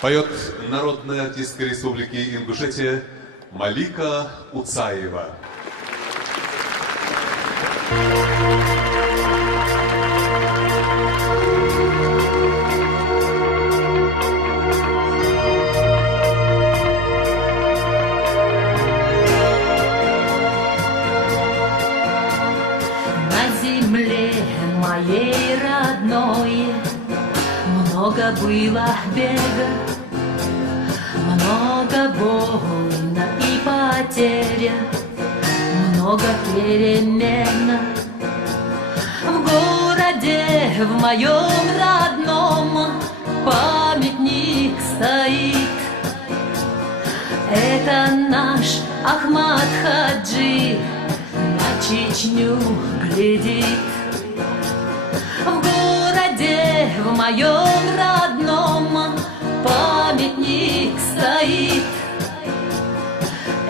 Поет народная артистка Республики Ингушетия Малика Уцаева. На земле моей родной много было бега, много войн и потеря, много перемен. В городе, в моем родном, памятник стоит. Это наш Ахмад Хаджи на Чечню глядит. В городе, в моем родном, памятник стоит.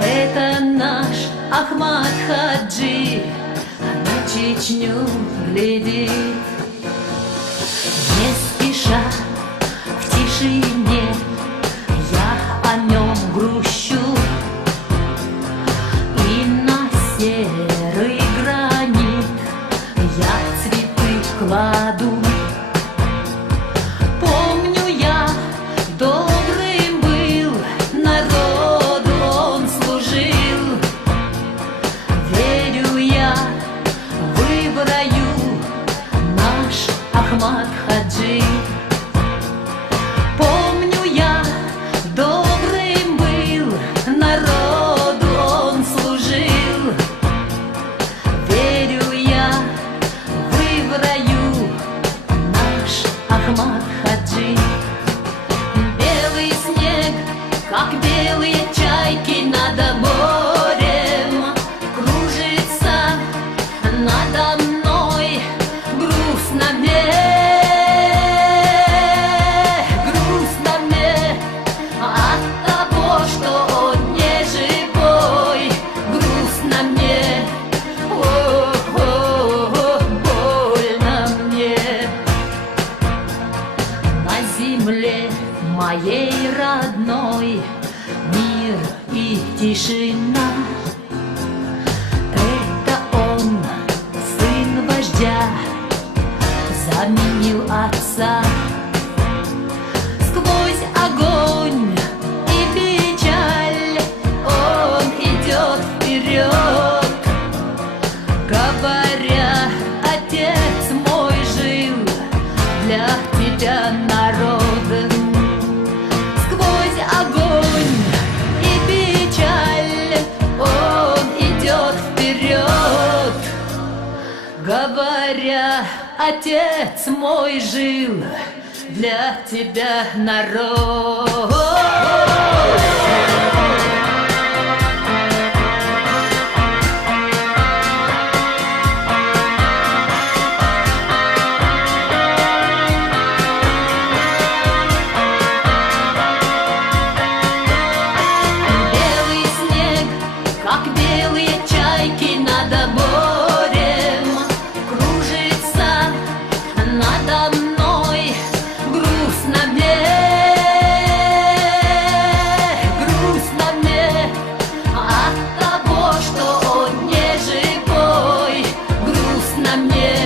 Это наш Ахмад Хаджи на Чечню глядит. Не спеша, в тишине, я о нем грущу, и на серый гранит я цветы кладу. Помню я, добрым был, народу он служил. Верю я, выбраю наш Ахмад Хаджи. Помню я, добрым был, народу он служил. Верю я, выбраю наш Ахмад Хаджи. Белый снег, как белые чайки над морем, кружится надо мной, грустно мне от того, что он не живой. Грустно мне, больно мне. На земле моей родной мир и тишина. Это он, сын вождя, заменил отца. Сквозь огонь и печаль он идет вперед, говоря: отец мой жил для тебя, народ. Сквозь огонь и печаль он идет вперед, говоря: отец мой жил для тебя, народ. Белый снег, как белые чайки над морем, кружится надо мной, грустно мне от того, что он не живой. Грустно мне,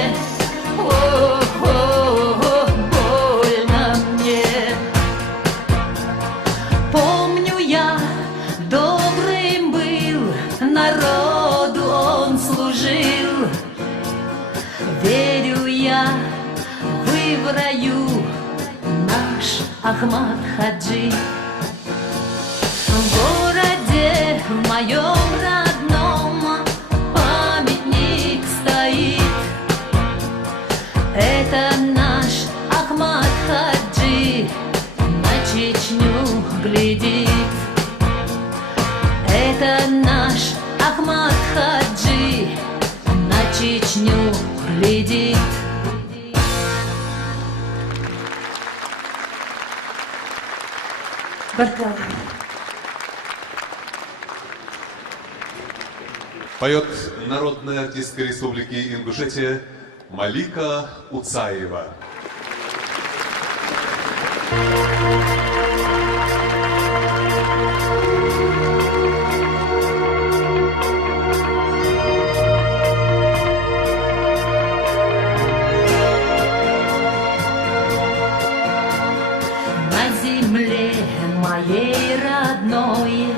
больно мне. Помню я, добрым был, народу он служил. Верю я, выбраю наш Ахмад Хаджи. В городе, в моем родном, памятник стоит. Это наш Ахмад Хаджи на Чечню глядит. Это наш Ахмад Хаджи на Чечню глядит. Баркал. Поет народная артистка Республики Ингушетия Малика Уцаева. моей родной.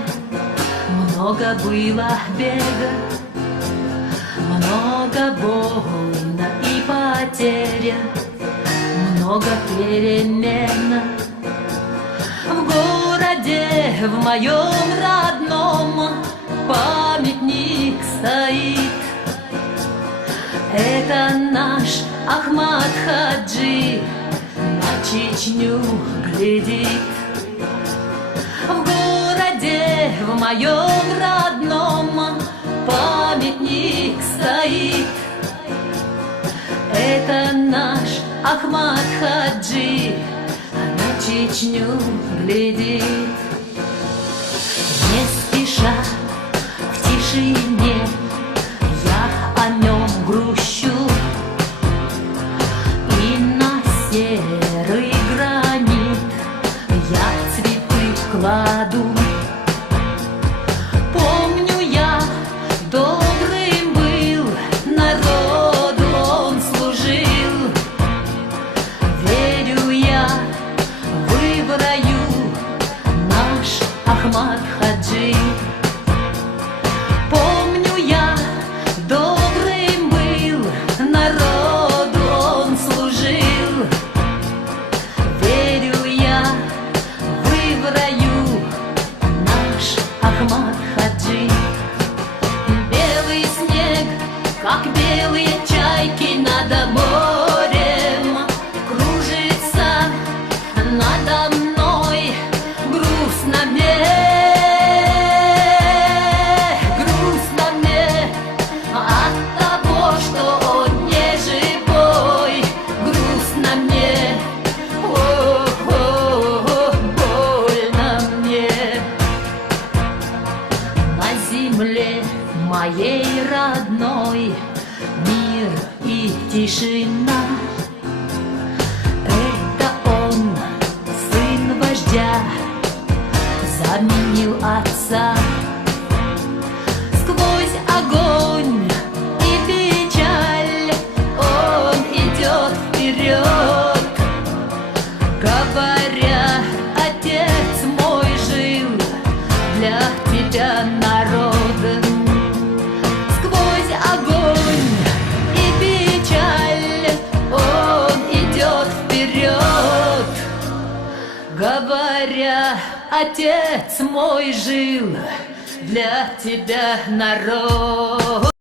Много было бега, много боли и потерь, много перемен. В городе, в моем родном, памятник стоит. Это наш Ахмад Хаджи на Чечню глядит. В городе, в моем родном, памятник стоит. Это наш Ахмад Хаджи на Чечню глядит. Не спеша, в тишине, я о нем грущу, и на серый гранит я цветы кладу. Помню я, добрым был, народу он служил. Верю я, вы в раю, наш Ахмад Хаджи. Помню я, добрым был, народу он служил. Верю я, вы в раю, наш Ахмад Хаджи. Белый снег, как белые чайки над морем, кружится надо мной, грустно мне. Грустно мне от того, что он не живой. Грустно мне, больно мне. На земле моей родной мир и тишина. Это он, сын вождя, заменил отца. Сквозь огонь и печаль он идет вперед, говоря: отец мой жил для тебя, народ. Сквозь огонь и печаль он идет вперед, говоря: отец мой жил для тебя, народ.